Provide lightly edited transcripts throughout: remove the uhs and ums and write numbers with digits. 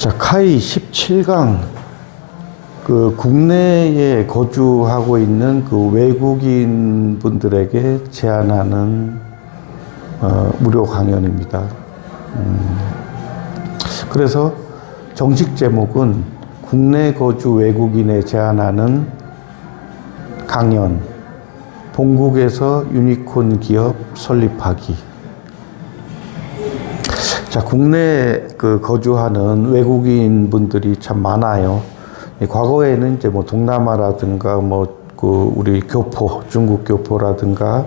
자, 카이 17강 그 국내에 거주하고 있는 그 외국인 분들에게 제안하는 무료 강연입니다. 그래서 정식 제목은 국내 거주 외국인에 제안하는 강연, 본국에서 유니콘 기업 설립하기. 자, 국내에 거주하는 외국인 분들이 참 많아요. 과거에는 이제 뭐 동남아라든가 우리 교포, 중국 교포라든가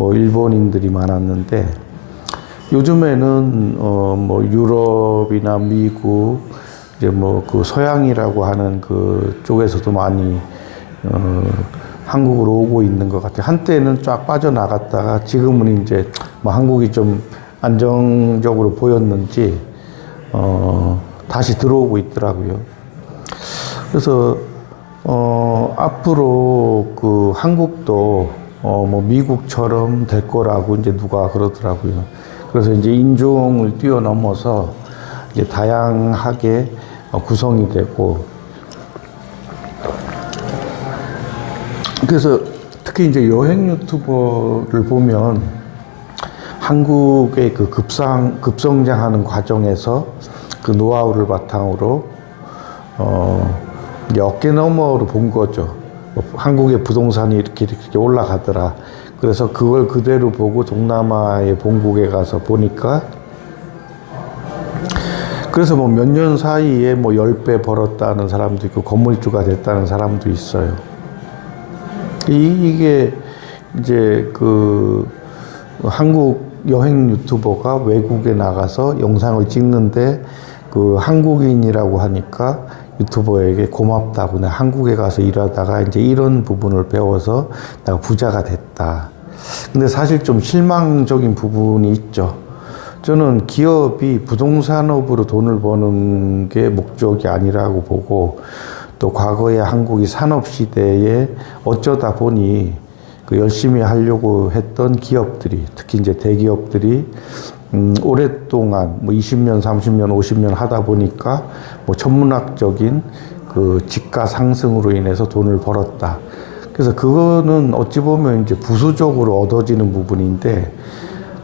일본인들이 많았는데 요즘에는 유럽이나 미국 이제 서양이라고 하는 그 쪽에서도 많이 한국으로 오고 있는 것 같아요. 한때는 쫙 빠져나갔다가 지금은 이제 한국이 좀 안정적으로 보였는지 다시 들어오고 있더라고요. 그래서 앞으로 그 한국도 미국처럼 될 거라고 이제 누가 그러더라고요. 그래서 이제 인종을 뛰어넘어서 이제 다양하게 구성이 되고, 그래서 특히 이제 여행 유튜버를 보면 한국의 그 급성장하는 과정에서 그 노하우를 바탕으로 이제 어깨 너머로 본 거죠. 한국의 부동산이 이렇게 올라가더라. 그래서 그걸 그대로 보고 동남아의 본국에 가서 보니까, 그래서 몇 년 사이에 10배 벌었다는 사람도 있고 건물주가 됐다는 사람도 있어요. 이게 이제 그 한국 여행 유튜버가 외국에 나가서 영상을 찍는데 그 한국인이라고 하니까 유튜버에게 고맙다고, 내가 한국에 가서 일하다가 이제 이런 부분을 배워서 내가 부자가 됐다. 근데 사실 좀 실망적인 부분이 있죠. 저는 기업이 부동산업으로 돈을 버는 게 목적이 아니라고 보고, 또 과거에 한국이 산업시대에 어쩌다 보니 그 열심히 하려고 했던 기업들이, 특히 이제 대기업들이 오랫동안 20년, 30년, 50년 하다 보니까 천문학적인 그 지가 상승으로 인해서 돈을 벌었다. 그래서 그거는 어찌 보면 이제 부수적으로 얻어지는 부분인데,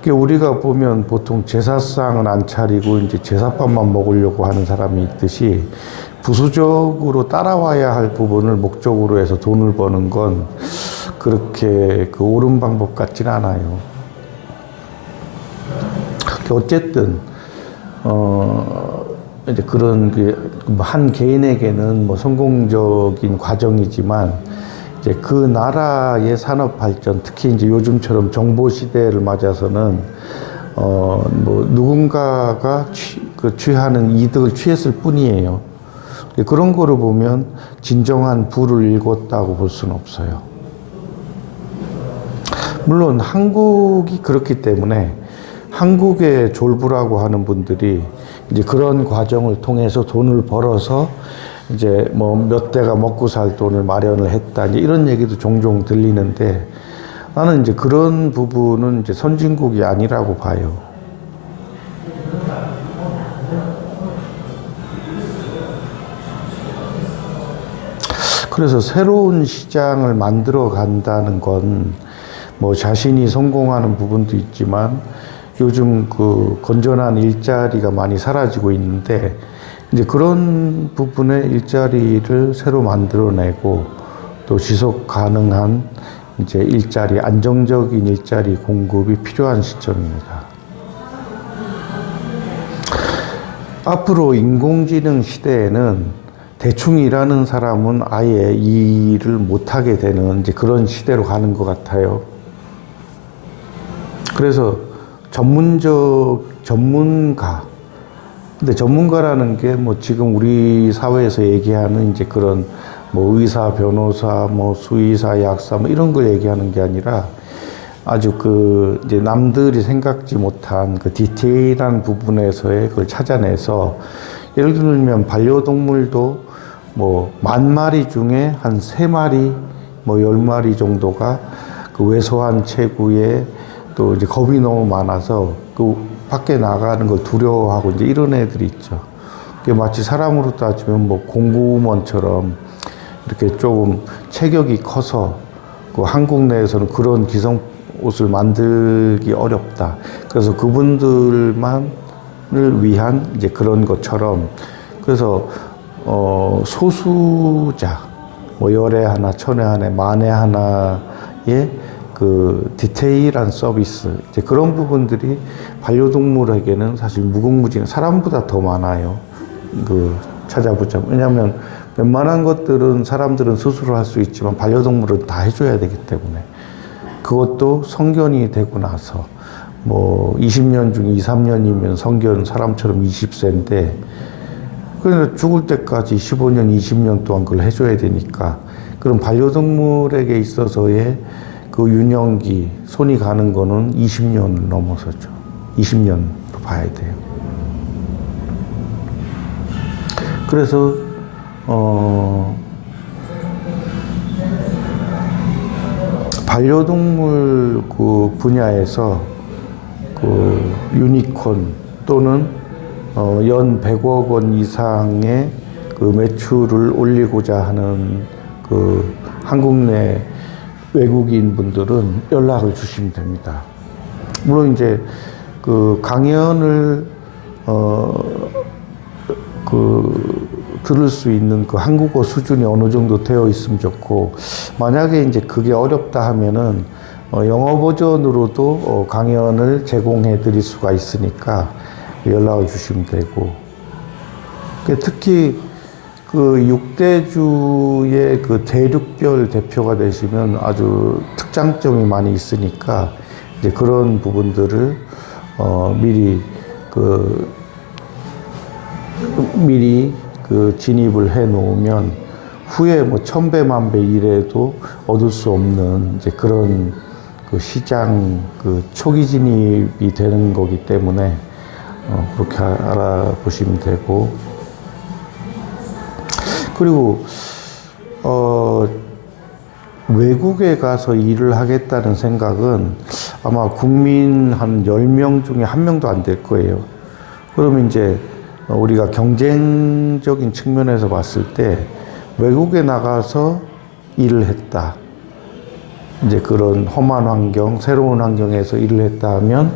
우리가 보면 보통 제사상은 안 차리고 이제 제사밥만 먹으려고 하는 사람이 있듯이 부수적으로 따라와야 할 부분을 목적으로 해서 돈을 버는 건 그렇게 그 옳은 방법 같진 않아요. 어쨌든 이제 그런 한 개인에게는 성공적인 과정이지만, 이제 그 나라의 산업 발전, 특히 이제 요즘처럼 정보 시대를 맞아서는 누군가가 취하는 이득을 취했을 뿐이에요. 그런 거를 보면 진정한 부를 일궜다고 볼 수는 없어요. 물론 한국이 그렇기 때문에 한국의 졸부라고 하는 분들이 이제 그런 과정을 통해서 돈을 벌어서 이제 몇 대가 먹고 살 돈을 마련을 했다, 이제 이런 얘기도 종종 들리는데, 나는 이제 그런 부분은 이제 선진국이 아니라고 봐요. 그래서 새로운 시장을 만들어 간다는 건 자신이 성공하는 부분도 있지만, 요즘 그 건전한 일자리가 많이 사라지고 있는데, 이제 그런 부분의 일자리를 새로 만들어내고 또 지속 가능한 이제 일자리, 안정적인 일자리 공급이 필요한 시점입니다. 앞으로 인공지능 시대에는 대충 일하는 사람은 아예 일을 못하게 되는 이제 그런 시대로 가는 것 같아요. 그래서 전문가. 근데 전문가라는 게 지금 우리 사회에서 얘기하는 이제 그런 의사, 변호사, 수의사, 약사 이런 걸 얘기하는 게 아니라, 아주 이제 남들이 생각지 못한 그 디테일한 부분에서의 그걸 찾아내서, 예를 들면 반려동물도 10,000마리 중에 한 3마리, 10마리 정도가 그 왜소한 체구에 또 이제 겁이 너무 많아서 그 밖에 나가는 걸 두려워하고 이제 이런 애들이 있죠. 그게 마치 사람으로 따지면 뭐 공구먼처럼 이렇게 조금 체격이 커서 그 한국 내에서는 그런 기성 옷을 만들기 어렵다. 그래서 그분들만을 위한 이제 그런 것처럼 그래서 소수자 뭐 열에 하나, 천에 하나, 만에 하나의 그 디테일한 서비스 이제 그런 부분들이 반려동물에게는 사실 무궁무진 사람보다 더 많아요. 그 찾아보자. 왜냐하면 웬만한 것들은 사람들은 스스로 할 수 있지만 반려동물은 다 해줘야 되기 때문에 그것도 성견이 되고 나서 뭐 20년 중에 2, 3년이면 성견 사람처럼 20세인데 그래서 죽을 때까지 15년, 20년 동안 그걸 해줘야 되니까 그럼 반려동물에게 있어서의 그 유년기 손이 가는 거는 20년을 넘어서죠. 20년도 봐야 돼요. 그래서 반려동물 그 분야에서 그 유니콘 또는 연 100억 원 이상의 그 매출을 올리고자 하는 그 한국 내 외국인 분들은 연락을 주시면 됩니다. 물론 이제 그 강연을 들을 수 있는 그 한국어 수준이 어느 정도 되어 있으면 좋고, 만약에 이제 그게 어렵다 하면은 영어 버전으로도 강연을 제공해 드릴 수가 있으니까 연락을 주시면 되고, 특히 그 6대주의 그 대륙별 대표가 되시면 아주 특장점이 많이 있으니까 이제 그런 부분들을 미리 그 진입을 해 놓으면 후에 뭐 1000배, 1000배 이래도 얻을 수 없는 이제 그런 그 시장 그 초기 진입이 되는 거기 때문에 그렇게 알아보시면 되고, 그리고 외국에 가서 일을 하겠다는 생각은 아마 국민 한 10명 중에 1명도 안 될 거예요. 그러면 이제 우리가 경쟁적인 측면에서 봤을 때 외국에 나가서 일을 했다. 이제 그런 험한 환경, 새로운 환경에서 일을 했다 하면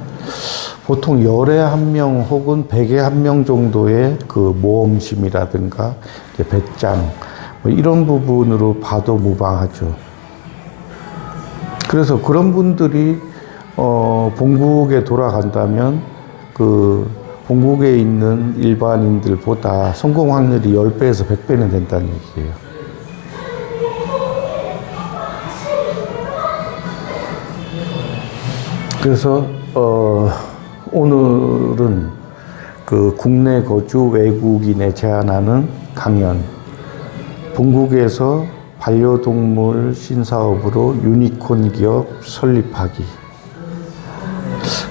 보통 10에 1명 혹은 100에 1명 정도의 그 모험심이라든가 배짱 뭐 이런 부분으로 봐도 무방하죠. 그래서 그런 분들이 본국에 돌아간다면 그 본국에 있는 일반인들보다 성공 확률이 10배에서 100배는 된다는 얘기예요. 그래서 오늘은 그 국내 거주 외국인에 제안하는 강연, 본국에서 반려동물 신사업으로 유니콘 기업 설립하기,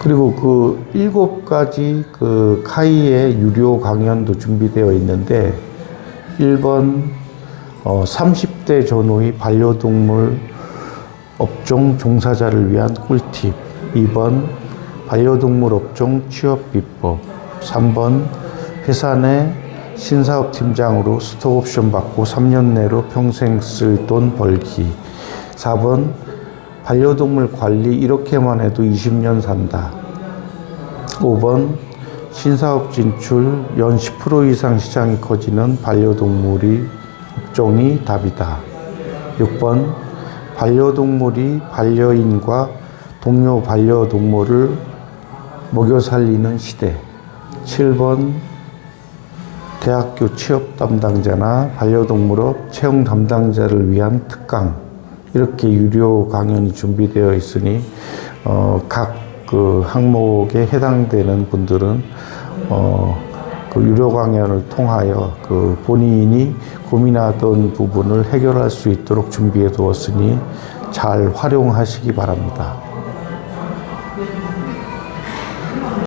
그리고 그 7가지 그 카이의 유료 강연도 준비되어 있는데, 1번 30대 전후의 반려동물 업종 종사자를 위한 꿀팁, 2번 반려동물 업종 취업 비법, 3번 회사 내 신사업 팀장으로 스톡옵션 받고 3년 내로 평생 쓸 돈 벌기, 4번 반려동물 관리 이렇게만 해도 20년 산다, 5번 신사업 진출 연 10% 이상 시장이 커지는 반려동물이 업종이 답이다, 6번 반려동물이 반려인과 동료 반려동물을 먹여 살리는 시대, 7번 대학교 취업 담당자나 반려동물업 채용 담당자를 위한 특강, 이렇게 유료 강연이 준비되어 있으니 각 그 항목에 해당되는 분들은 그 유료 강연을 통하여 그 본인이 고민하던 부분을 해결할 수 있도록 준비해 두었으니 잘 활용하시기 바랍니다.